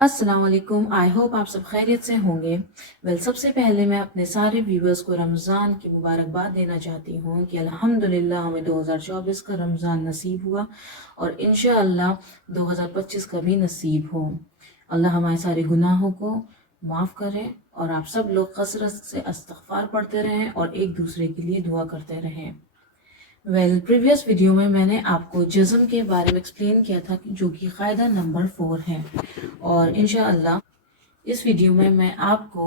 अस्सलाम वालेकुम। I hope आप सब खैरियत से होंगे। सबसे पहले मैं अपने सारे व्यूवर्स को रमज़ान की मुबारकबाद देना चाहती हूँ कि अल्हम्दुलिल्लाह हमें 2024 का रमज़ान नसीब हुआ और इंशाअल्लाह 2025 का भी नसीब हो। अल्लाह हमारे सारे गुनाहों को माफ़ करे और आप सब लोग कसरत से इस्तग़फ़ार पढ़ते रहें और एक दूसरे के लिए दुआ करते रहें। प्रीवियस वीडियो में मैंने आपको जज़म के बारे में एक्सप्लेन किया था जो कि क़ायदा नंबर 4 है और इंशाअल्लाह इस वीडियो में मैं आपको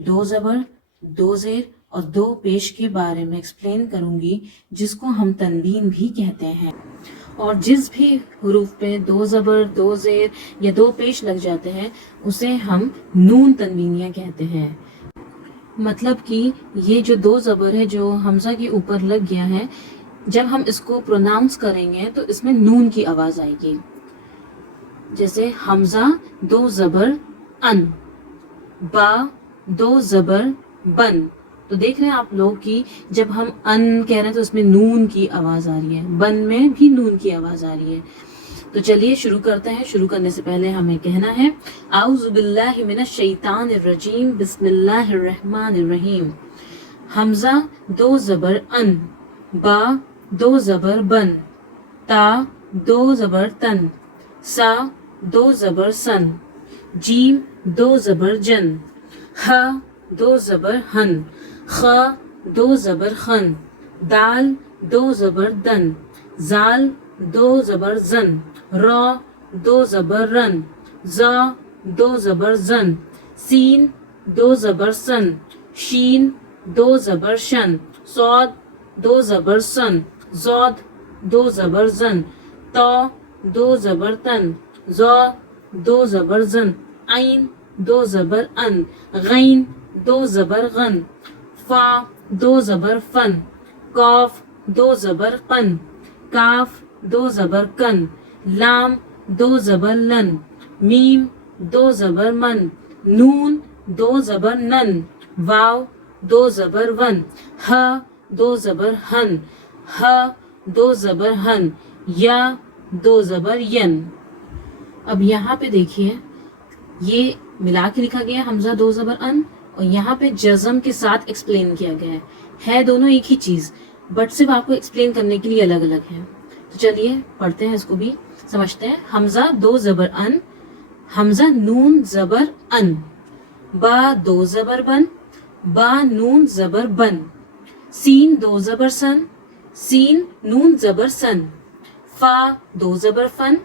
दो ज़बर, दो ज़ेर और दो पेश के बारे में एक्सप्लेन करूंगी जिसको हम तनवीन भी कहते हैं। और जिस भी हुरूफ पे दो ज़बर, दो ज़ेर या दो पेश लग जाते हैं उसे हम नून तनवीनिया कहते हैं। मतलब कि ये जो दो ज़बर है जो हमज़ा के ऊपर लग गया है, जब हम इसको प्रोनाउंस करेंगे तो इसमें नून की आवाज़ आएगी। जैसे हमज़ा दो ज़बर अन, बा दो ज़बर बन। तो देख रहे हैं आप लोग कि जब हम अन कह रहे हैं तो इसमें नून की आवाज़ आ रही है, बन में भी नून की आवाज़ आ रही है। तो चलिए शुरू करते हैं। शुरू करने से पहले हमें कहना है आऊज़ु बिल्लाहि मिनश शैतानिर रजीम, बिस्मिल्लाहिर रहमानिर रहीम। हमज़ा दो ज़बर अन, बा दो ज़बर बन, ता दो ज़बर तन, सा दो ज़बर सन, जीम दो ज़बर जन, ह दो ज़बर हन, ख दो ज़बर खन, दाल दो ज़बर दन, जाल दो ज़बर जन, र दो ज़बर रन, ज़ दो ज़बर जन, सीन दो ज़बर सन, शीन दो ज़बर शन, सौद दो ज़बर सन, ज़ौद दो ज़बर ज़न, तौ दो ज़बर तन, ज़ौ दो ज़बर ज़न, ऐन दो ज़बर अन, गैन दो ज़बर गन, फा दो ज़बर फन, कौफ दो ज़बर कन, काफ दो ज़बर कन, लाम दो ज़बर लन, मीम दो ज़बर मन, नून दो ज़बर नन, वाव दो ज़बर वन, ह दो ज़बर हन, ह दो ज़बर हन, या दो ज़बर यन। अब यहाँ पे देखिए ये मिला के लिखा गया हमज़ा दो ज़बर अन और यहाँ पे जज़म के साथ एक्सप्लेन किया गया है दोनों एक ही चीज़, बट सिर्फ आपको एक्सप्लेन करने के लिए अलग अलग है। तो चलिए पढ़ते हैं, इसको भी समझते हैं। हमज़ा दो ज़बर अन, हमज़ा नून ज़बर अन, बा दो ज़बर बन, बा नून ज़बर बन, सीन दो ज़बर सन, सीन नून ज़बर सन, फा दो ज़बर फन,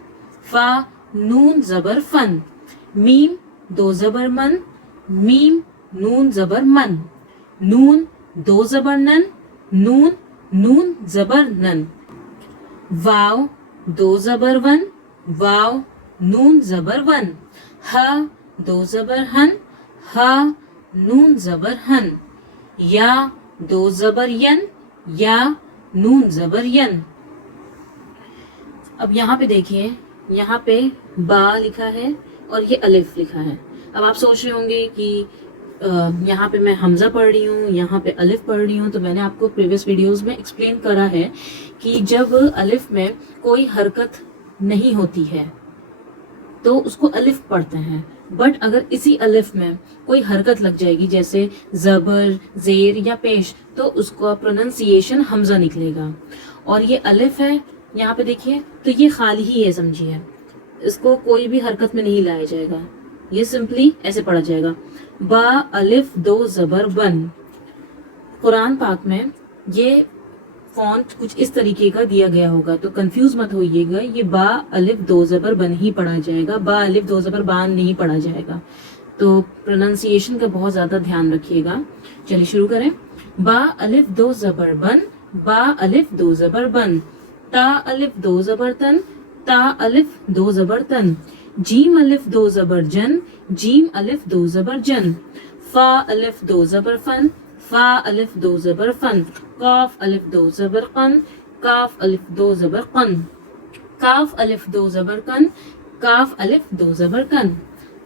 फा नून ज़बर फन, मीम दो ज़बर मन, मीम नून ज़बर मन, नून दो ज़बर नन, नून नून ज़बर नन, वाव दो ज़बर वन, वाव नून ज़बर वन, ह दो ज़बर हन, ह नून ज़बर हन, या दो ज़बर यन, या नून ज़बर यन। अब यहाँ पे देखिए, यहाँ पे बा लिखा है और ये अलिफ लिखा है। अब आप सोच रहे होंगे कि यहाँ पे मैं हमज़ा पढ़ रही हूँ, यहाँ पे अलिफ पढ़ रही हूँ। तो मैंने आपको प्रीवियस वीडियोस में एक्सप्लेन करा है कि जब अलिफ में कोई हरकत नहीं होती है तो उसको अलिफ पढ़ते हैं, बट अगर इसी अलिफ में कोई हरकत लग जाएगी जैसे ज़बर, ज़ेर या पेश, तो उसका प्रोनाउंसिएशन हमज़ा निकलेगा। और ये अलिफ है यहाँ पे देखिए, तो ये खाली ही है, समझिए, इसको कोई भी हरकत में नहीं लाया जाएगा, ये सिंपली ऐसे पढ़ा जाएगा, बा अलिफ दो ज़बर बन। कुरान पाक में ये फॉन्ट कुछ इस तरीके का दिया गया होगा, तो कंफ्यूज मत होइएगा, ये बा अलिफ दो ज़बर बन ही पढ़ा जाएगा, बा अलिफ दो ज़बर बान नहीं पढ़ा जाएगा। तो प्रोनाउंसिएशन का बहुत ज़्यादा ध्यान रखिएगा। चलिए शुरू करें। बा अलिफ दो ज़बर बन, बा अलिफ दो ज़बर बन, ता अलिफ दो ज़बर तन, ता अलिफ दो ज़बर तन, जीम अलिफ दो ज़बर जन, जीम अलिफ दो ज़बर जन, फा अलिफ दो ज़बर फन, फा अलिफ दो ज़बर फन, काफ अलिफ दो ज़बर कन, काफ अलिफ दो ज़बर कन, काफ अलिफ दो ज़बर कन, काफ अलिफ दो ज़बर कन,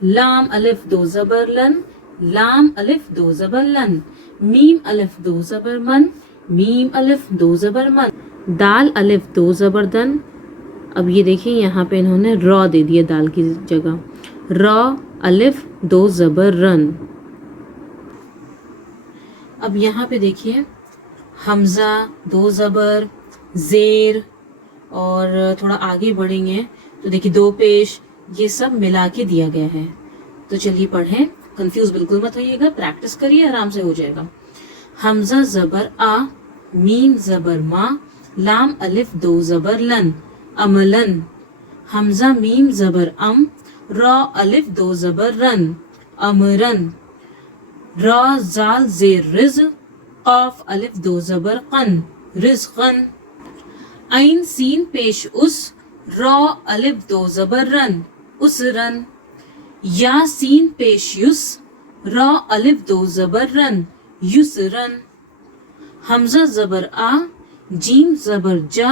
लाम अलिफ दो ज़बर लन, लाम अलिफ दो ज़बर लन, मीम अलिफ दो ज़बर मन, मीम अलिफ दो ज़बर मन, दाल अलिफ दो ज़बर दन। अब ये देखिए यहाँ पे इन्होंने रॉ दे दिया दाल की जगह, را الف دو زبر رن. اب یہاں پہ دیکھیے حمزہ دو زبر زیر اور تھوڑا آگے بڑھیں گے تو دیکھیے دو پیش یہ سب ملا کے دیا گیا ہے. تو چلیے پڑھیں, کنفیوز بالکل مت ہوئیے گا, پریکٹس کریے آرام سے ہو جائے گا. حمزہ زبر آ, میم زبر ما, لام الف دو زبر لن عملن. حمزہ میم زبر ام, را الف دو زبر رن امرن. را زال زیر رز, قاف الف دو زبر قن رزقن. عین سین پیش اس, را الف دو زبر رن اسرن. یا سین پیش یس, را الف دو زبر رن یسرن. حمزہ زبر آ, جیم زبر جا,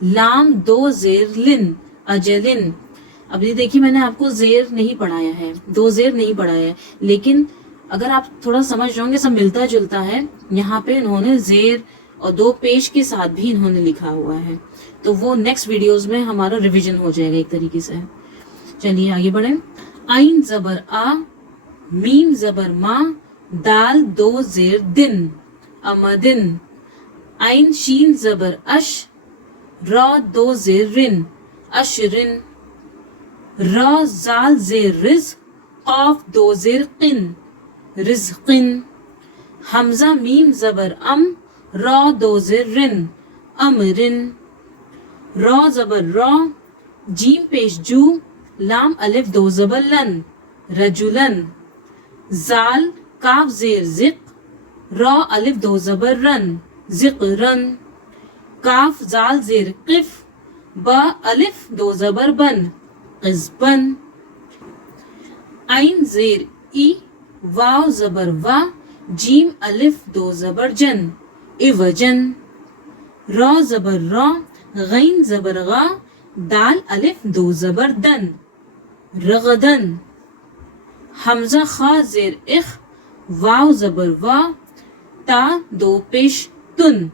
لام دو زیر لن اجلن. اب یہ دیکھیے میں نے آپ کو زیر نہیں پڑھایا ہے, دو زیر نہیں پڑھایا ہے, لیکن اگر آپ تھوڑا سمجھ جاؤں گے سب ملتا جلتا ہے. یہاں پہ انہوں نے زیر اور دو پیش کے ساتھ بھی انہوں نے لکھا ہوا ہے, تو وہ نیکسٹ ویڈیوز میں ہمارا ریویژن ہو جائے گا ایک طریقے سے. چلیے آگے بڑھیں. عین زبر آ, میم زبر ما, دال دو زیر دن امدن. عین شین زبر اش, را دو زیر رن اشرن. را زال زیر رز, قاف دو زیر قن رزقن. حمزہ میم زبر ام, را دو زیر رن امرن. را زبر را, جیم پیش جو, لام الف دو زبر لن رجلن. زال کاف زیر زق, را الف دو زبر رن زقرن. کاف زال زیر قف, با الف دو زبر بن قزبن. عین زیر ای, واو زبر وا, جیم الف دو زبر جن ایوجن. را زبر را, غین زبر غا, دال الف دو زبر دن رغدن. حمزہ خا زیر اخ, واو زبر وا, تا دو پیش تن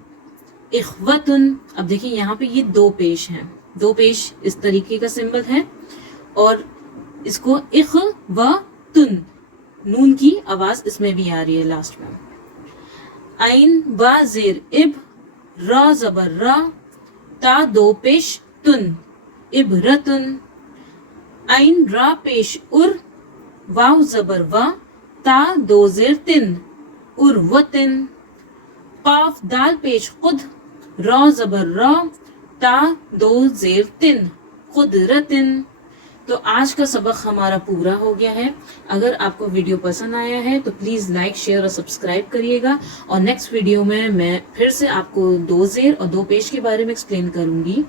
اخوتن. اب دیکھیں یہاں پہ یہ دو پیش ہیں, دو پیش اس طریقے کا سمبل ہے, اور اس کو اخ و تن, نون کی آواز اس میں بھی آ رہی ہے لاسٹ میں. عین با زیر اب, را زبر را, تا دو پیش تن ابرتن. عین را پیش ار, واو زبر وا, تا دو زیر تن اروتن. قاف دال پیش خود, را زبر را, تا دو زیر تن قدرتن. تو آج کا سبق ہمارا پورا ہو گیا ہے. اگر آپ کو ویڈیو پسند آیا ہے تو پلیز لائک شیئر اور سبسکرائب کریے گا, اور نیکسٹ ویڈیو میں پھر سے آپ کو دو زیر اور دو پیش کے بارے میں ایکسپلین کروں گی.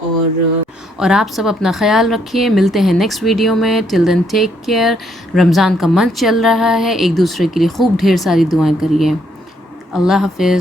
اور آپ سب اپنا خیال رکھیے, ملتے ہیں نیکسٹ ویڈیو میں. ٹل دین ٹیک کیئر. رمضان کا منتھ چل رہا ہے, ایک دوسرے کے لیے خوب ڈھیر ساری دعائیں کریے. اللہ حافظ.